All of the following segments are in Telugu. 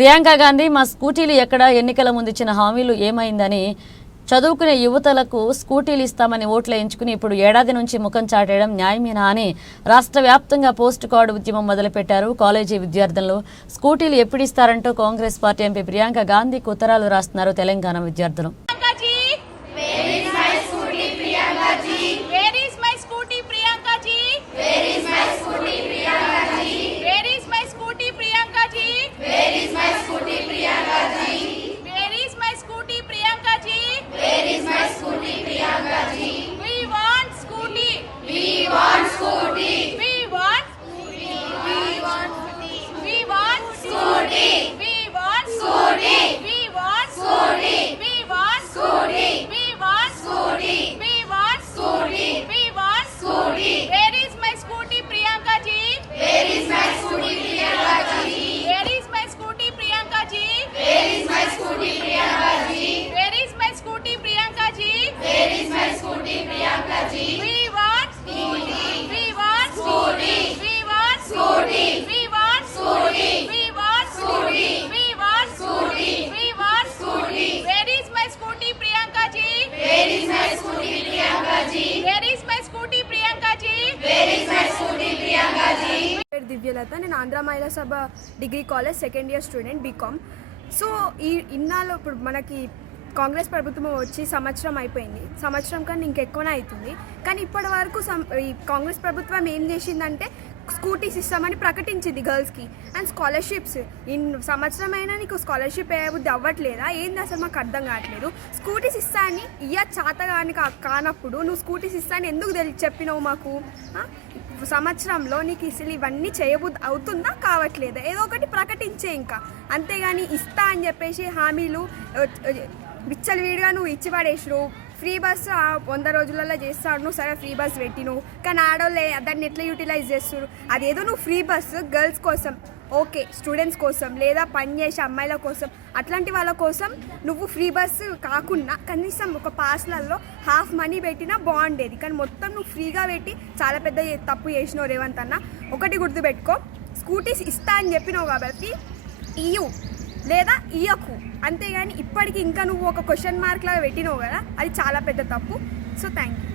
ప్రియాంక గాంధీ మా స్కూటీలు ఎక్కడ ఎన్నికల ముందు ఇచ్చిన హామీలు ఏమైందని చదువుకునే యువతలకు స్కూటీలు ఇస్తామని ఓట్లు వేయించుకుని ఇప్పుడు ఏడాది నుంచి ముఖం చాటేయడం న్యాయమేనా అని రాష్ట్ర వ్యాప్తంగా పోస్ట్ కార్డు ఉద్యమం మొదలుపెట్టారు కాలేజీ విద్యార్థులు. స్కూటీలు ఎప్పుడు ఇస్తారంటూ కాంగ్రెస్ పార్టీ ఎంపీ ప్రియాంక గాంధీకి ఉత్తరాలు రాస్తున్నారు తెలంగాణ విద్యార్థులు. దివ్యలత నేను Andhra Mahila Sabha degree college second year student BCom so ఈ ఇన్నాళ్ళు ఇప్పుడు మనకి కాంగ్రెస్ ప్రభుత్వం వచ్చి సంవత్సరం అయిపోయింది. సంవత్సరం కన్నా ఇంకెక్కువనే అవుతుంది కానీ ఇప్పటి వరకు సం- ఈ కాంగ్రెస్ ప్రభుత్వం ఏం చేసిందంటే స్కూటీస్ ఇస్తామని ప్రకటించింది గర్ల్స్కి. And scholarships. ఇన్ సంవత్సరమైనా నీకు స్కాలర్షిప్ అయ్యేది అవ్వట్లేదా? ఏంది అసలు మాకు అర్థం కావట్లేదు. స్కూటీస్ ఇస్తా అని ఇయ్య చాత కాని కా- కానప్పుడు నువ్వు స్కూటీస్ ఇస్తా అని ఎందుకు తెలి చెప్పినావు మాకు? సంవత్సరంలో నీకు ఇసలు ఇవన్నీ చేయబుద్ధి అవుతుందా కావట్లేదా? ఏదో ఒకటి ప్రకటించే ఇంకా. అంతేగాని ఇస్తా అని చెప్పేసి హామీలు విచ్చలు విడిగా నువ్వు ఇచ్చి పడేసిరు ఫ్రీ బస్ వంద రోజులలో చేస్తాడు. నువ్వు సరే ఫ్రీ బస్ నువ్వు కానీ ఆడవాళ్ళు దాన్ని ఎట్లా యూటిలైజ్ చేస్తారు అదేదో నువ్వు ఫ్రీ బస్ గర్ల్స్ కోసం ఓకే స్టూడెంట్స్ కోసం లేదా పని చేసే అమ్మాయిల కోసం అట్లాంటి వాళ్ళ కోసం నువ్వు ఫ్రీ బస్ కాకుండా కనీసం ఒక పాస్లలో హాఫ్ మనీ పెట్టినా బాగుండేది. కానీ మొత్తం నువ్వు ఫ్రీగా పెట్టి చాలా పెద్ద తప్పు చేసినావు రేవంత్ అన్న. ఒకటి గుర్తుపెట్టుకో. స్కూటీస్ ఇస్తా అని చెప్పినావు కాబట్టి ఇయ్యు. లేదా ఇయ్యకు. అంతేగాని ఇప్పటికి ఇంకా నువ్వు ఒక క్వశ్చన్ మార్క్ లాగా పెట్టినావు కదా అది చాలా పెద్ద తప్పు. సో థ్యాంక్ యూ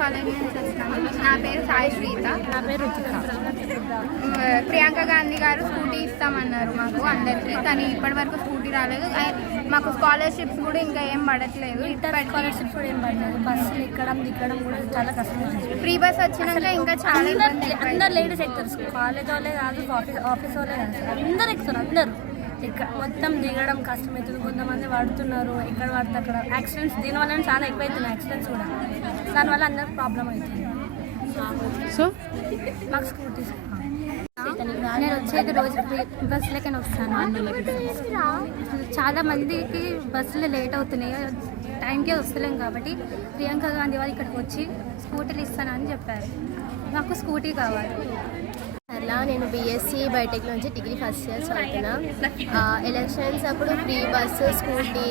కాలేజ్ నుంచి నా పేరు సాయి శ్రీత. నా పేరు ప్రియాంక గాంధీ గారు స్కూటీ ఇస్తామన్నారు మాకు అందరికీ కానీ ఇప్పటి వరకు స్కూటీ రాలేదు. మాకు స్కాలర్షిప్స్ కూడా ఇంకా ఏం పడట్లేదు. స్కాలర్షిప్స్ కూడా ఏం పడలేదు బస్సులు ఎక్కడం దిక్కడం కూడా చాలా కష్టం ఫ్రీ బస్ వచ్చినాక ఇంకా చాలా అందరు లేడీస్ ఎక్కుతారు. కాలేజ్ వాళ్ళే కాదు ఆఫీస్ ఆఫీస్ వాళ్ళే కాదు. అందరు ఎక్కుతారు అందరు. ఇక్కడ మొత్తం దిగడం కష్టమవుతుంది. కొంతమంది పడుతున్నారు ఎక్కడ పడితే అక్కడ. యాక్సిడెంట్స్ దీనివల్ల చాలా ఎక్కువ అవుతున్నాయి యాక్సిడెంట్స్ కూడా దానివల్ల అందరికి ప్రాబ్లం అవుతుంది. సో? మాకు స్కూటీస్ నేను వచ్చేది రోజు బస్సులకైనా వస్తాను. చాలా మందికి బస్సులు లేట్ అవుతున్నాయి. టైంకే వస్తలేం కాబట్టి ప్రియాంక గాంధీ వాళ్ళు ఇక్కడికి వచ్చి స్కూటీలు ఇస్తానని చెప్పారు. నాకు స్కూటీ కావాలి. అలా నేను బీఎస్సీ బయోటెక్ నుంచి డిగ్రీ ఫస్ట్ ఇయర్ చదువుతున్నా. ఎలక్షన్స్ అప్పుడు ఫ్రీ బస్సు స్కూటీ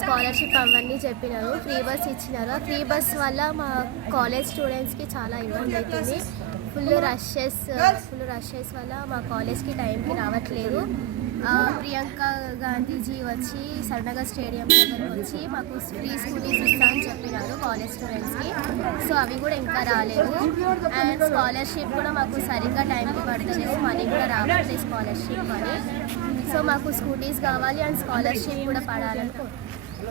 స్కాలర్షిప్ అవన్నీ చెప్పినారు. ఫ్రీ బస్ ఇచ్చినారు. ఆ ఫ్రీ బస్ వల్ల మా కాలేజ్ స్టూడెంట్స్కి చాలా ఇబ్బంది అవుతుంది ఫుల్ రషెస్ ఫుల్ రషెస్ వల్ల మా కాలేజ్కి టైంకి రావట్లేదు. ప్రియాంక గాంధీజీ వచ్చి సరదాగా స్టేడియం దగ్గరకు వచ్చి మాకు ఫ్రీ స్కూటీస్ ఇస్తా అని చెప్పినారు కాలేజ్ స్టూడెంట్స్కి సో అవి కూడా ఇంకా రాలేదు. అండ్ స్కాలర్షిప్ కూడా మాకు సరిగ్గా టైంకి పడతలేదు మనీ కూడా రావట్లేదు స్కాలర్షిప్ అని సో మాకు స్కూటీస్ కావాలి అండ్ స్కాలర్షిప్ కూడా పడాలనుకుంటున్నాను